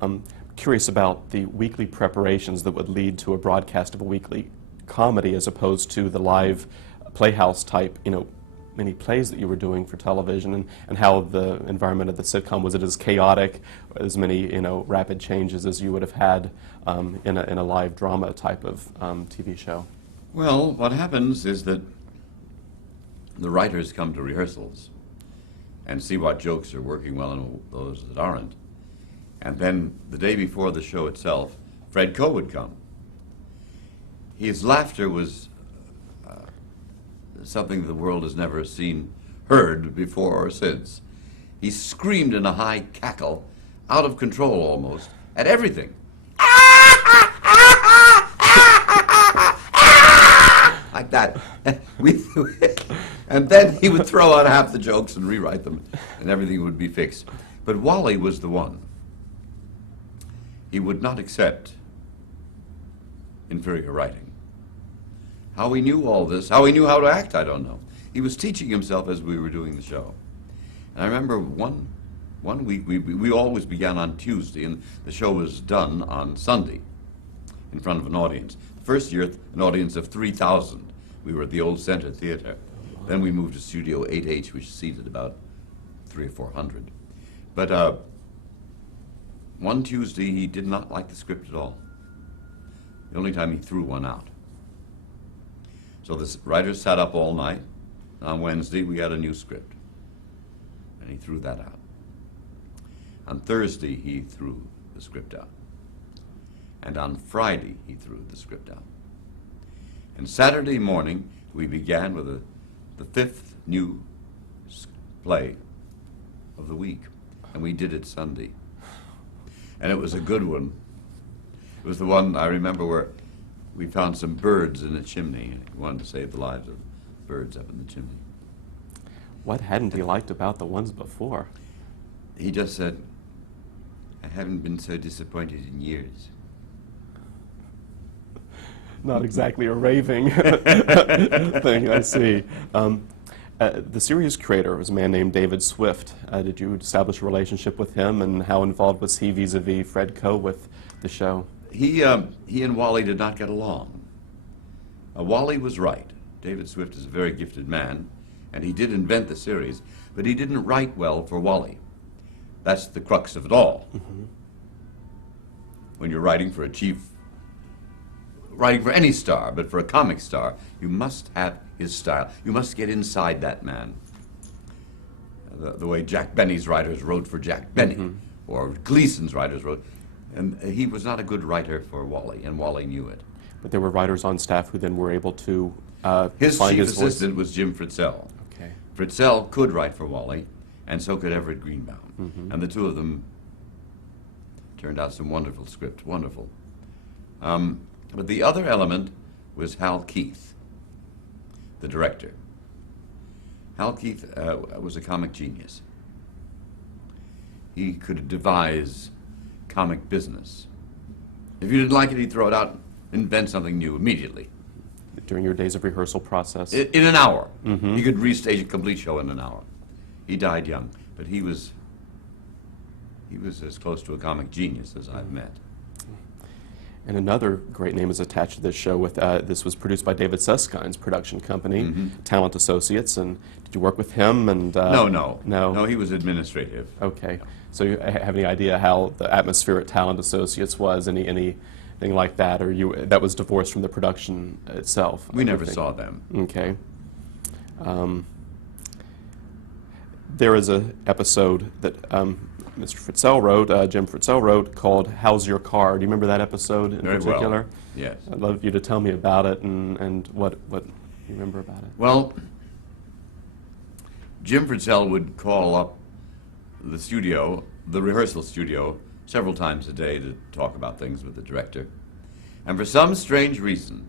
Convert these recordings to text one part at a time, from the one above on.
I'm curious about the weekly preparations that would lead to a broadcast of a weekly comedy as opposed to the live playhouse type, many plays that you were doing for television, and how the environment of the sitcom, was it as chaotic, as many rapid changes as you would have had in a live drama type of TV show? Well, what happens is that the writers come to rehearsals and see what jokes are working well and those that aren't. And then the day before the show itself, Fred Coe would come. His laughter was something the world has never heard before or since. He screamed in a high cackle, out of control almost, at everything. Like that. And then he would throw out half the jokes and rewrite them, and everything would be fixed. But Wally was the one. He would not accept inferior writing. How he knew all this, how he knew how to act, I don't know. He was teaching himself as we were doing the show. And I remember one week, we always began on Tuesday, and the show was done on Sunday in front of an audience. The first year, an audience of 3,000. We were at the old Center Theater. Then we moved to Studio 8H, which seated about 300 or 400. But one Tuesday, he did not like the script at all. The only time he threw one out. So the writers sat up all night. On Wednesday, we had a new script. And he threw that out. On Thursday, he threw the script out. And on Friday, he threw the script out. And Saturday morning, we began with the fifth new play of the week. And we did it Sunday. And it was a good one. It was the one I remember where we found some birds in a chimney, and he wanted to save the lives of birds up in the chimney. What hadn't he liked about the ones before? He just said, I haven't been so disappointed in years. Not exactly a raving thing, I see. The series creator was a man named David Swift. Did you establish a relationship with him, and how involved was he vis-a-vis Fred Coe with the show? He and Wally did not get along. Wally was right. David Swift is a very gifted man, and he did invent the series, but he didn't write well for Wally. That's the crux of it all. Mm-hmm. When you're writing for writing for any star, but for a comic star, you must have his style. You must get inside that man. The way Jack Benny's writers wrote for Jack Benny, mm-hmm. or Gleason's writers wrote. And he was not a good writer for Wally, and Wally knew it. But there were writers on staff who then were able to his find chief his assistant was Jim Fritzell. Okay. Fritzell could write for Wally, and so could Everett Greenbaum. Mm-hmm. And the two of them turned out some wonderful scripts, wonderful. But the other element was Hal Keith, the director. Hal Keith was a comic genius. He could devise comic business. If you didn't like it, he'd throw it out, invent something new immediately. During your days of rehearsal process? In an hour. Mm-hmm. He could restage a complete show in an hour. He died young, but he was as close to a comic genius as I've met. And another great name is attached to this show. This was produced by David Suskind's production company, mm-hmm. Talent Associates. And did you work with him? And No, he was administrative. Okay. So you have any idea how the atmosphere at Talent Associates was? Anything like that, or that was divorced from the production itself? We never saw them. Okay. There is an episode that Mr. Fritzell wrote, Jim Fritzell wrote, called "How's Your Car?" Do you remember that episode in particular? Well. Yes. I'd love you to tell me about it and what you remember about it. Well, Jim Fritzell would call up the rehearsal studio, several times a day to talk about things with the director. And for some strange reason,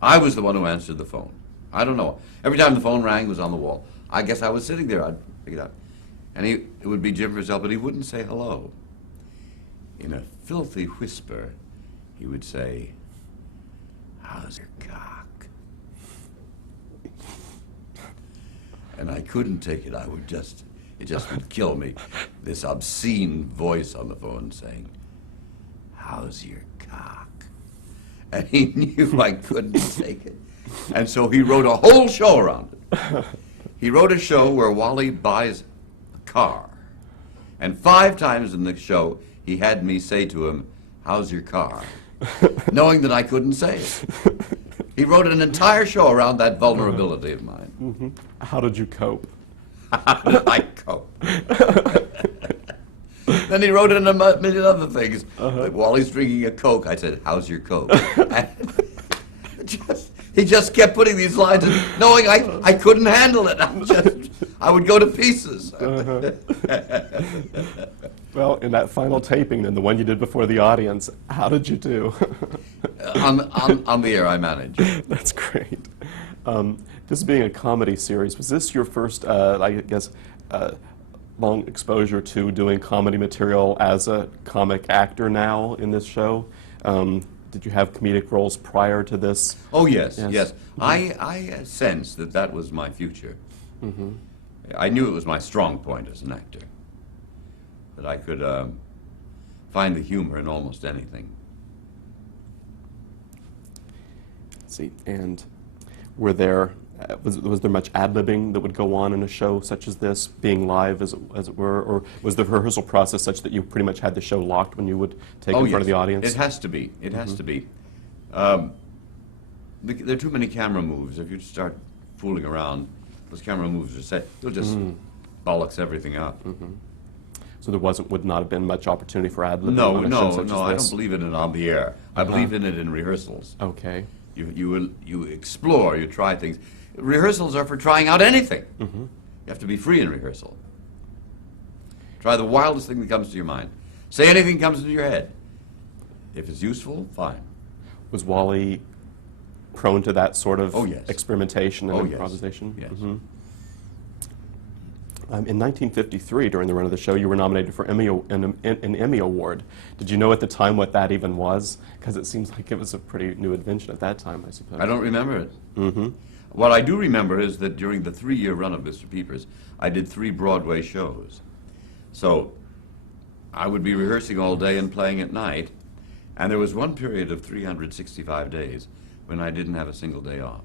I was the one who answered the phone. I don't know. Every time the phone rang, it was on the wall. I guess I was sitting there. I'd pick it up. And it would be Jim Fritzell, but he wouldn't say hello. In a filthy whisper, he would say, "How's your cock?" And I couldn't take it. I would just It just would kill me. This obscene voice on the phone saying, "How's your cock?" And he knew I couldn't take it. And so he wrote a whole show around it. He wrote a show where Wally buys a car. And 5 times in the show, he had me say to him, "How's your car?" knowing that I couldn't say it. He wrote an entire show around that vulnerability of mine. Mm-hmm. How did you cope? I cope. Then he wrote in a million other things. Like Wally's drinking a Coke. I said, "How's your Coke?" And he just kept putting these lines in, knowing I couldn't handle it. I would go to pieces. Well, in that final taping, then the one you did before the audience, how did you do? on the air, I managed. That's great. This being a comedy series, was this your first, I guess, long exposure to doing comedy material as a comic actor now in this show? Did you have comedic roles prior to this? Oh, yes. Mm-hmm. I sensed that was my future. Mm-hmm. I knew it was my strong point as an actor, that I could find the humor in almost anything. Let's see, and were there, was there much ad-libbing that would go on in a show such as this, being live as it were, or was the rehearsal process such that you pretty much had the show locked when you would take in front of the audience? It has to be. It has to be. There are too many camera moves. If you start fooling around, those camera moves are set, you'll just bollocks everything up. Mm-hmm. So there would not have been much opportunity for ad-libbing? No, on a show such as I this? don't believe in it on the air. I believe in it in rehearsals. Okay. You explore, you try things. Rehearsals are for trying out anything. Mm-hmm. You have to be free in rehearsal. Try the wildest thing that comes to your mind. Say anything comes into your head. If it's useful, fine. Was Wally prone to that sort of yes. experimentation and yes. improvisation? Yes. Mm-hmm. In 1953, during the run of the show, you were nominated for an Emmy Award. Did you know at the time what that even was? Because it seems like it was a pretty new invention at that time, I suppose. I don't remember it. Mm-hmm. What I do remember is that during the 3-year run of Mr. Peepers, I did 3 Broadway shows. So I would be rehearsing all day and playing at night, and there was one period of 365 days when I didn't have a single day off.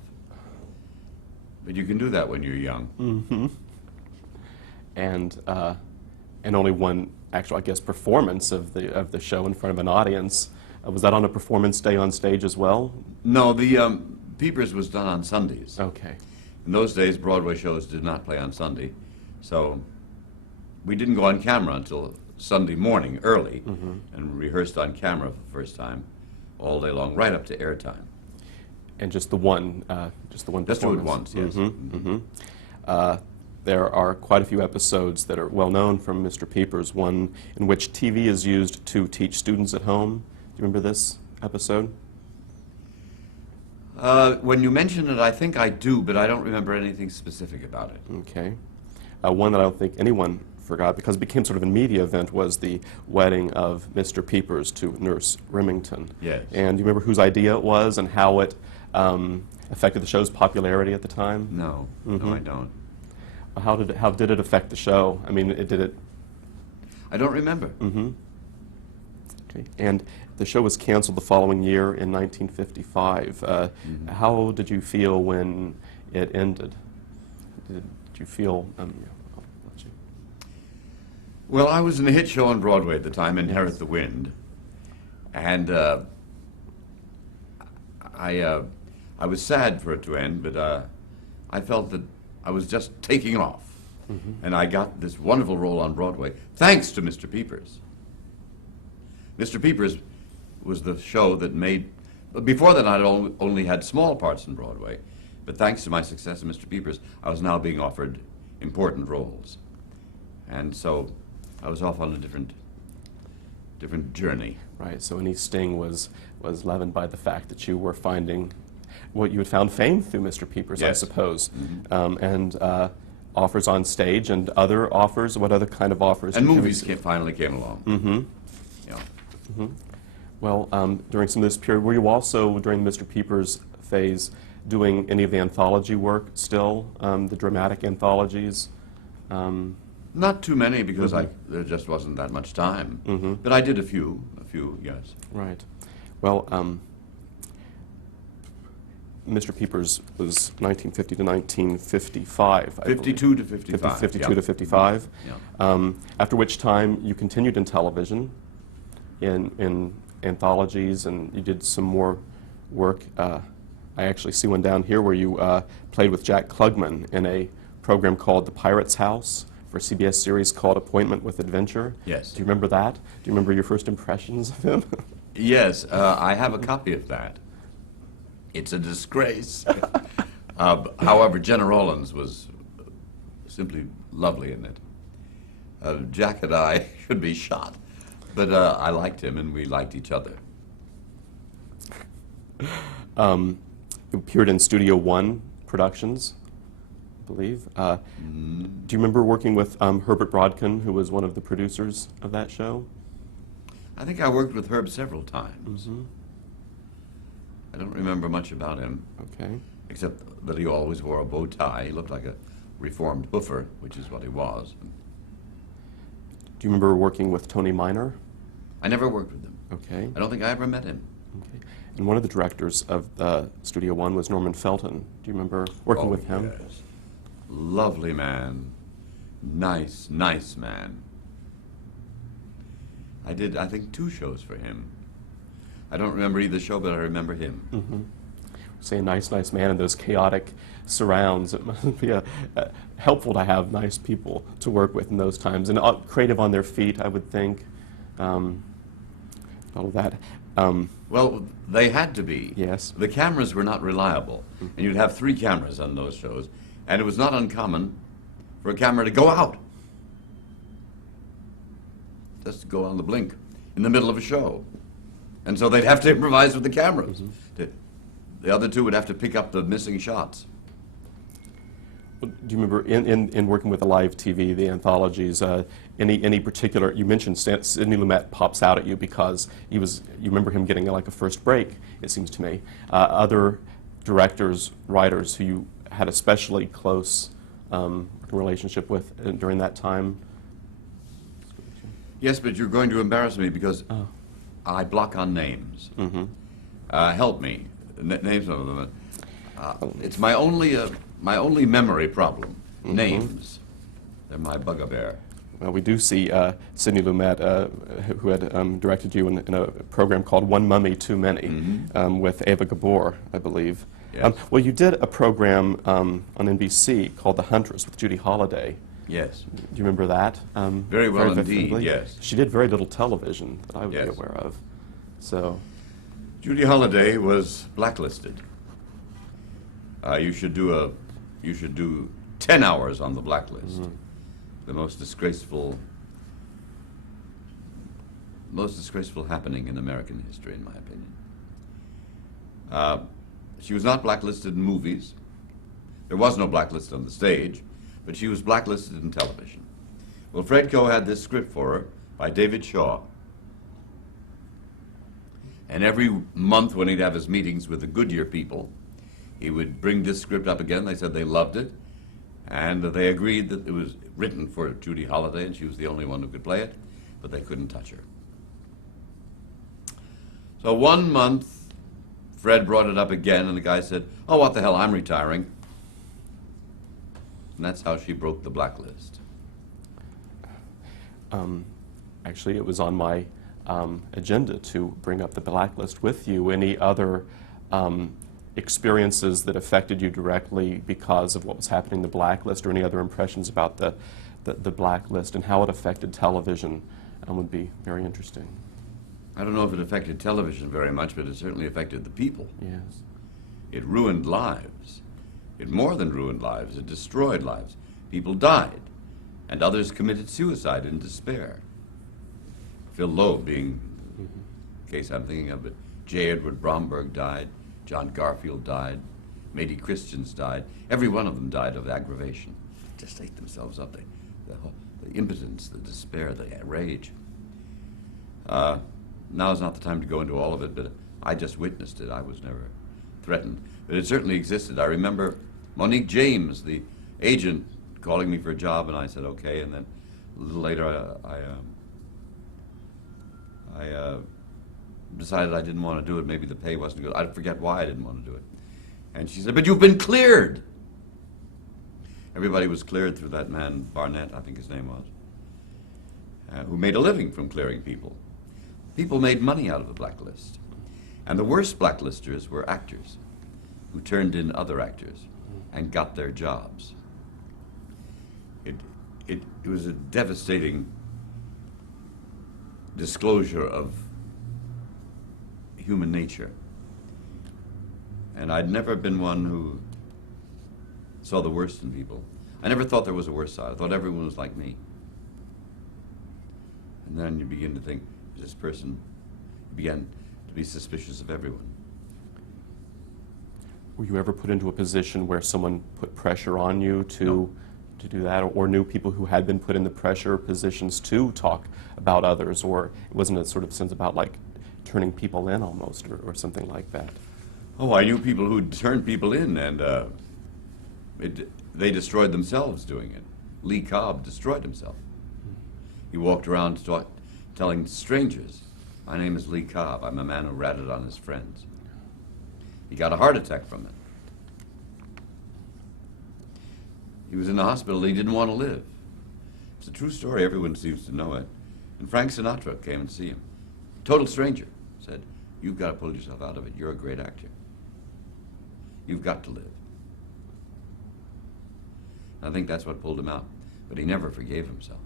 But you can do that when you're young. Mm-hmm. And only one actual, I guess, performance of the show in front of an audience. Was that on a performance day on stage as well? No, the Peepers was done on Sundays. Okay. In those days, Broadway shows did not play on Sunday, so we didn't go on camera until Sunday morning early, and rehearsed on camera for the first time all day long, right up to airtime. And just the one performance? Just do it once, yes. Mm-hmm. Mm-hmm. There are quite a few episodes that are well known from Mr. Peepers, one in which TV is used to teach students at home. Do you remember this episode? When you mention it, I think I do, but I don't remember anything specific about it. Okay. One that I don't think anyone forgot, because it became sort of a media event, was the wedding of Mr. Peepers to Nurse Remington. Yes. And do you remember whose idea it was and how it affected the show's popularity at the time? No, no, I don't. How did it affect the show? I mean, did it? I don't remember. Mm-hmm. Okay. And the show was canceled the following year in 1955. How did you feel when it ended? Did you feel? I'll let you. Well, I was in a hit show on Broadway at the time, Inherit the Wind, and I was sad for it to end, but I felt that I was just taking off, and I got this wonderful role on Broadway, thanks to Mr. Peepers. Mr. Peepers was the show that made, before that I'd only had small parts in Broadway, but thanks to my success in Mr. Peepers, I was now being offered important roles. And so I was off on a different journey. Right, so any sting was leavened by the fact that you were finding, you had found fame through Mr. Peepers, yes. I suppose, and offers on stage and other offers. What other kind of offers? And movies finally came along. Mm-hmm. Yeah. Mm-hmm. Well, during some of this period, were you also, during the Mr. Peepers phase, doing any of the anthology work still, the dramatic anthologies? Not too many, because there just wasn't that much time. But I did a few, yes. Right. Well, Mr. Peepers was 1950 to 1955. 52 to 55. 52 to 55. Yeah. After which time you continued in television, in anthologies, and you did some more work. I actually see one down here where you played with Jack Klugman in a program called The Pirate's House for a CBS series called Appointment with Adventure. Yes. Do you remember that? Do you remember your first impressions of him? Yes, I have a copy of that. It's a disgrace. However, Jenna Rollins was simply lovely in it. Jack and I should be shot, but I liked him and we liked each other. You appeared in Studio One productions, I believe. Do you remember working with Herbert Brodkin, who was one of the producers of that show? I think I worked with Herb several times. I don't remember much about him. Okay. Except that he always wore a bow tie. He looked like a reformed hoofer, which is what he was. Do you remember working with Tony Miner? I never worked with him. Okay. I don't think I ever met him. Okay. And one of the directors of Studio One was Norman Felton. Do you remember working with him? Yes. Lovely man. Nice, nice man. I did, I think, 2 shows for him. I don't remember either show, but I remember him. Say a nice, nice man in those chaotic surrounds. It must be helpful to have nice people to work with in those times, and creative on their feet, I would think. All of that. Well, they had to be. Yes. The cameras were not reliable, and you'd have 3 cameras on those shows, and it was not uncommon for a camera to go out. Just go on the blink in the middle of a show. And so they'd have to improvise with the cameras. The other 2 would have to pick up the missing shots. Do you remember in working with the live TV, the anthologies, any particular, you mentioned Sidney Lumet pops out at you because you remember him getting like a first break, it seems to me. Other directors, writers who you had especially close relationship with during that time? Yes, but you're going to embarrass me because I block on names. Help me. Names of them. It's my only memory problem. Names. They're my bugbear. Well, we do see Sidney Lumet, who had directed you in a program called One Mummy Too Many with Ava Gabor, I believe. Yes. Well, you did a program on NBC called The Huntress with Judy Holliday. Yes. Do you remember that? Very well indeed, vividly? yes. She did very little television that I would Yes. be aware of. So, Judy Holliday was blacklisted. You should do 10 hours on the blacklist. The most disgraceful happening in American history, in my opinion. She was not blacklisted in movies. There was no blacklist on the stage, but she was blacklisted in television. Well, Fred Coe had this script for her by David Shaw. And every month when he'd have his meetings with the Goodyear people, he would bring this script up again. They said they loved it, and they agreed that it was written for Judy Holliday, and she was the only one who could play it, but they couldn't touch her. So one month, Fred brought it up again, and the guy said, "Oh, what the hell, I'm retiring." And that's how she broke the blacklist. Actually, it was on my agenda to bring up the blacklist with you. Any other experiences that affected you directly because of what was happening in the blacklist, or any other impressions about the blacklist and how it affected television would be very interesting. I don't know if it affected television very much, but it certainly affected the people. Yes. It ruined lives. It more than ruined lives, it destroyed lives. People died, and others committed suicide in despair. Phil Loeb being the case I'm thinking of, but J. Edward Bromberg died, John Garfield died, Mady Christians died. Every one of them died of aggravation. Just ate themselves up. The impotence, the despair, the rage. Now is not the time to go into all of it, but I just witnessed it. I was never threatened, but it certainly existed. I remember Monique James, the agent, calling me for a job, and I said okay, and then A little later, I decided I didn't want to do it. Maybe the pay wasn't good. I forget why I didn't want to do it. And she said, "But you've been cleared." Everybody was cleared through that man, Barnett, I think his name was, who made a living from clearing people. People made money out of the blacklist. And the worst blacklisters were actors who turned in other actors and got their jobs. It was a devastating disclosure of human nature. And I'd never been one who saw the worst in people. I never thought there was a worse side. I thought everyone was like me. And then you begin to think, this person began to be suspicious of everyone. Were you ever put into a position where someone put pressure on you to do that, or knew people who had been put in the pressure positions to talk about others, or it wasn't a sort of sense about like turning people in almost, or something like that? Oh, I knew people who turned people in, and they destroyed themselves doing it. Lee Cobb destroyed himself. He walked around telling strangers, "My name is Lee Cobb. I'm a man who ratted on his friends." He got a heart attack from it. He was in the hospital. He didn't want to live. It's a true story. Everyone seems to know it. And Frank Sinatra came and see him. Total stranger. Said, "You've got to pull yourself out of it. You're a great actor. You've got to live." I think that's what pulled him out. But he never forgave himself.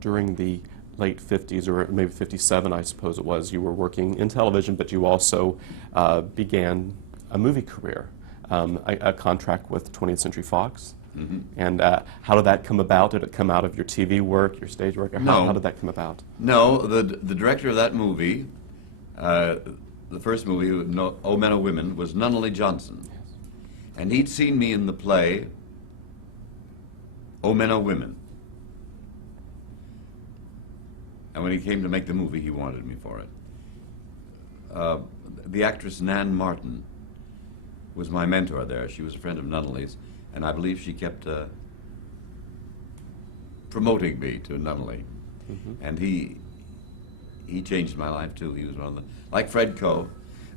During the late 50s, or maybe 57, I suppose it was, you were working in television, but you also began a movie career, a contract with 20th Century Fox. Mm-hmm. And how did that come about? Did it come out of your TV work, your stage work? Or how did that come about? No, the director of that movie, the first movie, O Men, O Women, was Nunnally Johnson. Yes. And he'd seen me in the play O Men, O Women. And when he came to make the movie, he wanted me for it. The actress Nan Martin was my mentor there. She was a friend of Nunnally's, and I believe she kept promoting me to Nunnally. Mm-hmm. And he changed my life too. He was one of the, like Fred Coe,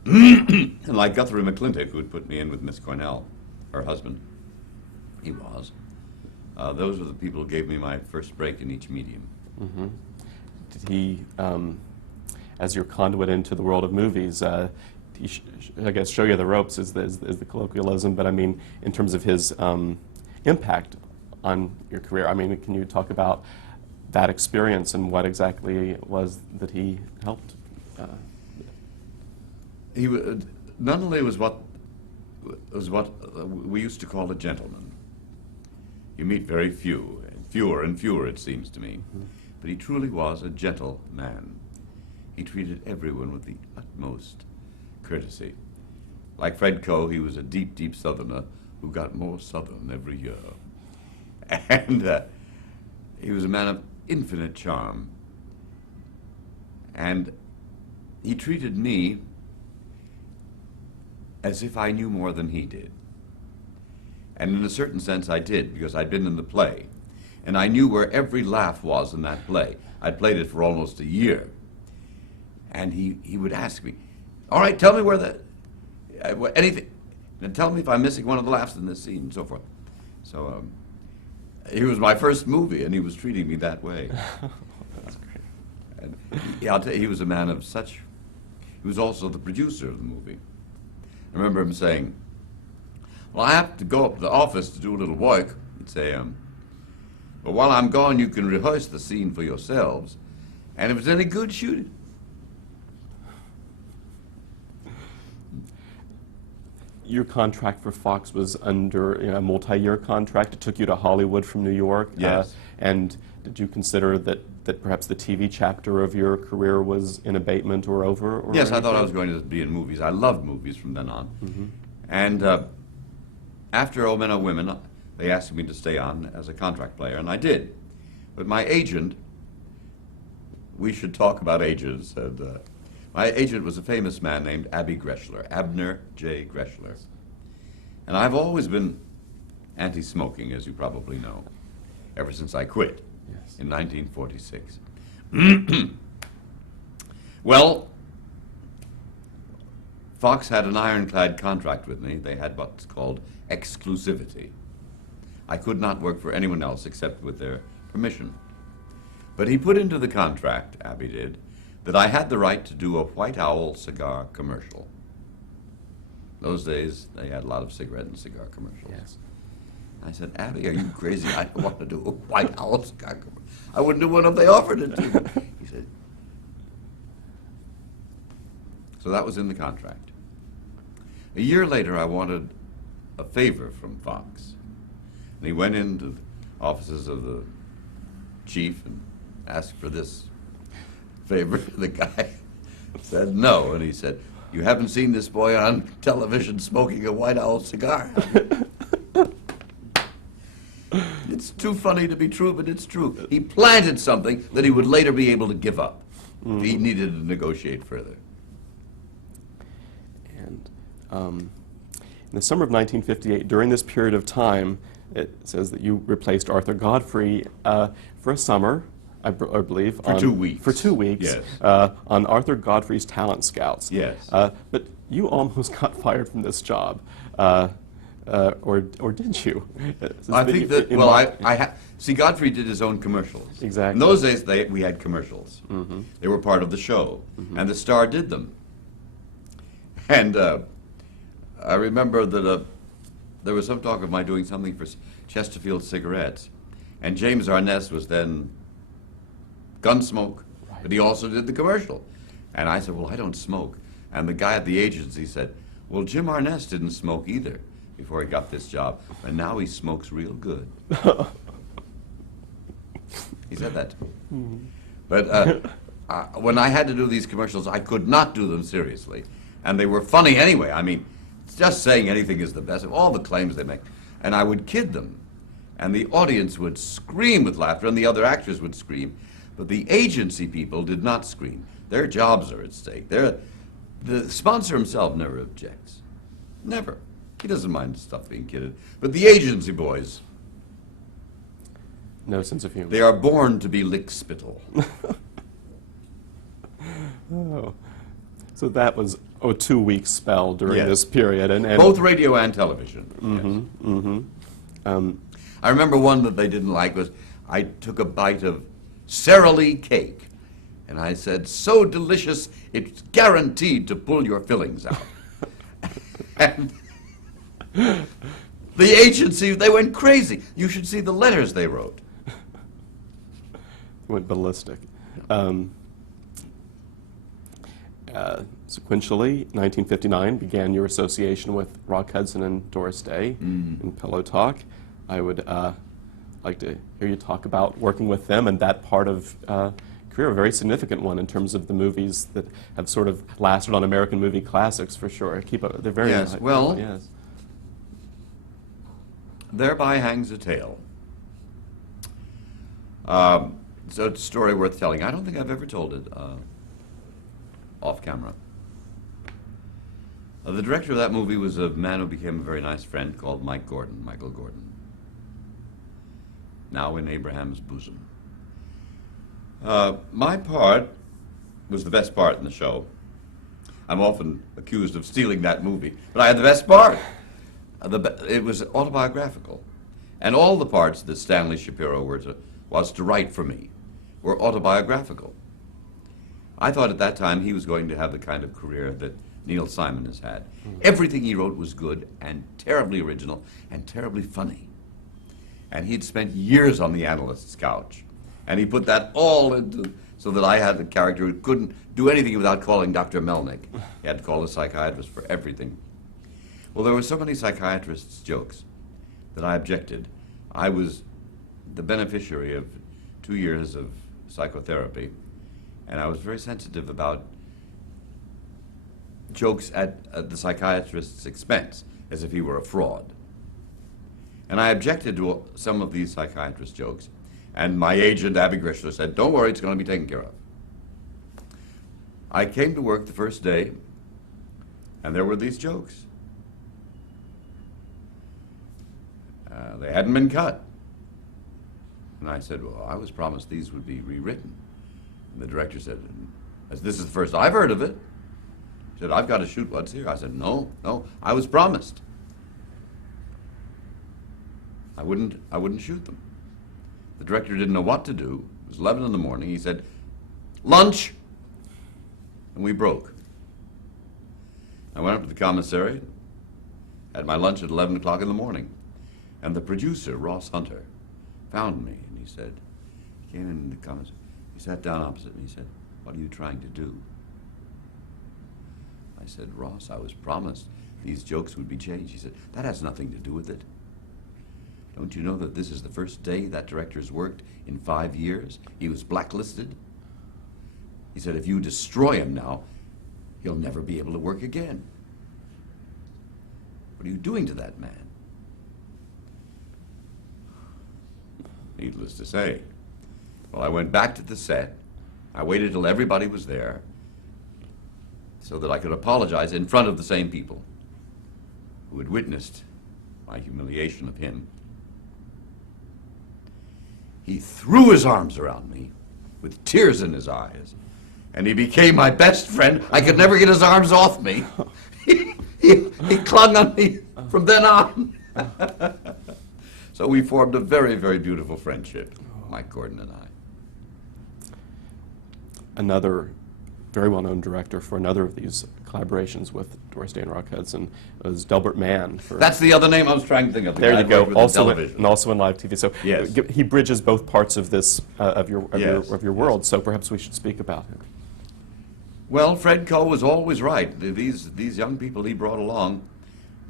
and like Guthrie McClintock, who had put me in with Miss Cornell, her husband. He was. Those were the people who gave me my first break in each medium. Mm-hmm. Did he, as your conduit into the world of movies, I guess show you the ropes is the colloquialism, but I mean, in terms of his impact on your career, I mean, can you talk about that experience and what exactly it was that he helped? Nunnally was what we used to call a gentleman. You meet very few, fewer and fewer, it seems to me. Mm-hmm. But he truly was a gentle man. He treated everyone with the utmost courtesy. Like Fred Coe, he was a deep, deep Southerner who got more Southern every year. And he was a man of infinite charm. And he treated me as if I knew more than he did. And in a certain sense I did, because I'd been in the play. And I knew where every laugh was in that play. I'd played it for almost a year. And he would ask me, "All right, tell me where anything, and tell me if I'm missing one of the laughs in this scene," and so forth. So it was my first movie, and he was treating me that way. That's great. And I'll tell you, he was a man of such, he was also the producer of the movie. I remember him saying, "Well, I have to go up to the office to do a little work." He'd say, "But while I'm gone, you can rehearse the scene for yourselves, and if it's any good, shoot it." Your contract for Fox was under a multi-year contract. It took you to Hollywood from New York. Yes. And did you consider that perhaps the TV chapter of your career was in abatement or over? Or yes, anything? I thought I was going to be in movies. I loved movies from then on. Mm-hmm. And after O Men, O Women, they asked me to stay on as a contract player, and I did. But my agent, we should talk about agents, and my agent was a famous man named Abner J. Greshler. And I've always been anti-smoking, as you probably know, ever since I quit Yes. in 1946. Well, Fox had an ironclad contract with me. They had what's called exclusivity. I could not work for anyone else except with their permission. But he put into the contract, Abby did, that I had the right to do a White Owl cigar commercial. Those days, they had a lot of cigarette and cigar commercials. Yes. I said, Abby, are you crazy? I want to do a White Owl cigar commercial. I wouldn't do one if they offered it to me. He said, so that was in the contract. A year later, I wanted a favor from Fox. And he went into the offices of the chief and asked for this favor. The guy said no, and he said, you haven't seen this boy on television smoking a White Owl cigar? It's too funny to be true, but it's true. He planted something that he would later be able to give up if he needed to negotiate further. And in the summer of 1958, during this period of time, it says that you replaced Arthur Godfrey for a summer, I believe. For 2 weeks. For 2 weeks. Yes. On Arthur Godfrey's Talent Scouts. Yes. But you almost got fired from this job. Or didn't you? I think that, well, see, Godfrey did his own commercials. Exactly. In those days, we had commercials. Mm-hmm. They were part of the show, and the Star did them. And I remember that there was some talk of my doing something for Chesterfield Cigarettes, and James Arness was then Gunsmoke, but he also did the commercial. And I said, well, I don't smoke. And the guy at the agency said, well, Jim Arness didn't smoke either before he got this job, and now he smokes real good. He said that to me. But when I had to do these commercials, I could not do them seriously. And they were funny anyway. I mean, just saying anything is the best of all the claims they make. And I would kid them. And the audience would scream with laughter, and the other actors would scream. But the agency people did not scream. Their jobs are at stake. The sponsor himself never objects. Never. He doesn't mind stuff being kidded. But the agency boys, No sense of humor. they are born to be lickspittle. Oh. So that was a 2-week spell during Yes. this period. And Both radio and television. I remember one that they didn't like was I took a bite of Sara Lee cake. And I said, so delicious, it's guaranteed to pull your fillings out. And the agency, they went crazy. You should see the letters they wrote. went ballistic. Sequentially, 1959 began your association with Rock Hudson and Doris Day in Pillow Talk. I would like to hear you talk about working with them and that part of career, a very significant one in terms of the movies that have sort of lasted on American movie classics for sure. They're very Yes, well, yes. Thereby hangs a tale. So it's a story worth telling. I don't think I've ever told it off camera. The director of that movie was a man who became a very nice friend called Michael Gordon, now in Abraham's bosom. My part was the best part in the show. I'm often accused of stealing that movie, but I had the best part. It was autobiographical, and all the parts that Stanley Shapiro was to write for me were autobiographical. I thought at that time he was going to have the kind of career that Neil Simon has had. Everything he wrote was good and terribly original and terribly funny. And he'd spent years on the analyst's couch. And he put that all into, so that I had a character who couldn't do anything without calling Dr. Melnick. He had to call a psychiatrist for everything. Well, there were so many psychiatrists' jokes that I objected. I was the beneficiary of 2 years of psychotherapy, and I was very sensitive about jokes at the psychiatrist's expense, as if he were a fraud. And I objected to some of these psychiatrist jokes, and my agent, Abby Grishler, said, don't worry, it's going to be taken care of. I came to work the first day, and there were these jokes. They hadn't been cut. And I said, well, I was promised these would be rewritten. And the director said, this is the first I've heard of it. He said, I've got to shoot what's here. I said, no, I was promised. I wouldn't shoot them. The director didn't know what to do. It was 11 in the morning. He said, lunch! And we broke. I went up to the commissary, had my lunch at 11 o'clock in the morning. And the producer, Ross Hunter, found me, and he said, he came in the commissary, he sat down opposite me, he said, what are you trying to do? I said, Ross, I was promised these jokes would be changed. He said, that has nothing to do with it. Don't you know that this is the first day that director's worked in 5 years? He was blacklisted. He said, if you destroy him now, he'll never be able to work again. What are you doing to that man? Needless to say. Well, I went back to the set. I waited till everybody was there so that I could apologize in front of the same people who had witnessed my humiliation of him. He threw his arms around me with tears in his eyes, and he became my best friend. I could never get his arms off me. He clung on me from then on. So we formed a very, very beautiful friendship, Mike Gordon and I. Another very well-known director for another of these collaborations with Doris Day and Rock Hudson was Delbert Mann. That's the other name I was trying to think of. There you go. Also in live TV. So yes. He bridges both parts of this of your world. Yes. So perhaps we should speak about him. Well, Fred Coe was always right. These young people he brought along,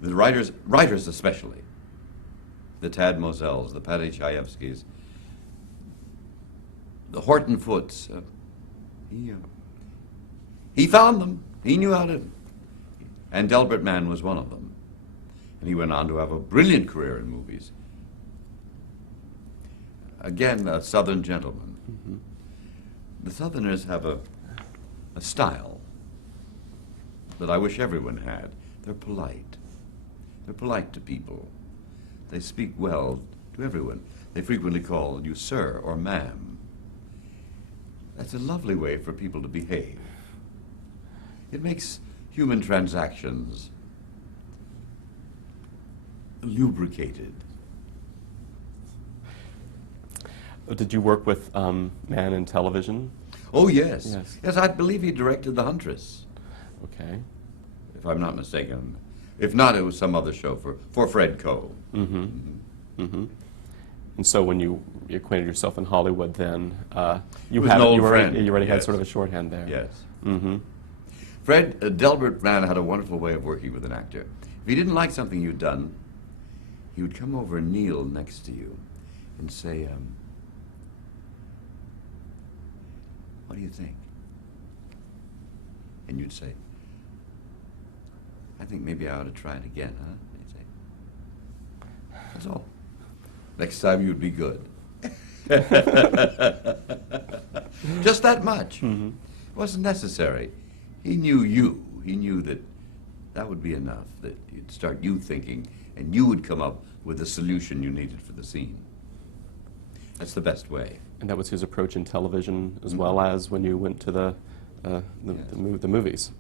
the writers especially, the Tad Moselles, the Patty Chayefskys, the Horton Foots. He found them. He knew how to. And Delbert Mann was one of them. And he went on to have a brilliant career in movies. Again, a Southern gentleman. Mm-hmm. The Southerners have a style that I wish everyone had. They're polite. They're polite to people. They speak well to everyone. They frequently call you sir or ma'am. That's a lovely way for people to behave. It makes human transactions lubricated. Did you work with Mann in television? Oh, yes. Yes. Yes, I believe he directed The Huntress, Okay. if I'm not mistaken. If not, it was some other show for Fred Coe. Mm-hmm. Mm-hmm. And so when you acquainted yourself in Hollywood, then you already had Yes. sort of a shorthand there. Yes. Mm-hmm. Delbert Mann had a wonderful way of working with an actor. If he didn't like something you'd done, he would come over and kneel next to you and say, what do you think? And you'd say, I think maybe I ought to try it again, huh? And he'd say, that's all. Next time you'd be good. Just that much. Mm-hmm. It wasn't necessary. He knew you. He knew that would be enough, that you'd start you thinking, and you would come up with the solution you needed for the scene. That's the best way. And that was his approach in television as well as when you went to the movies.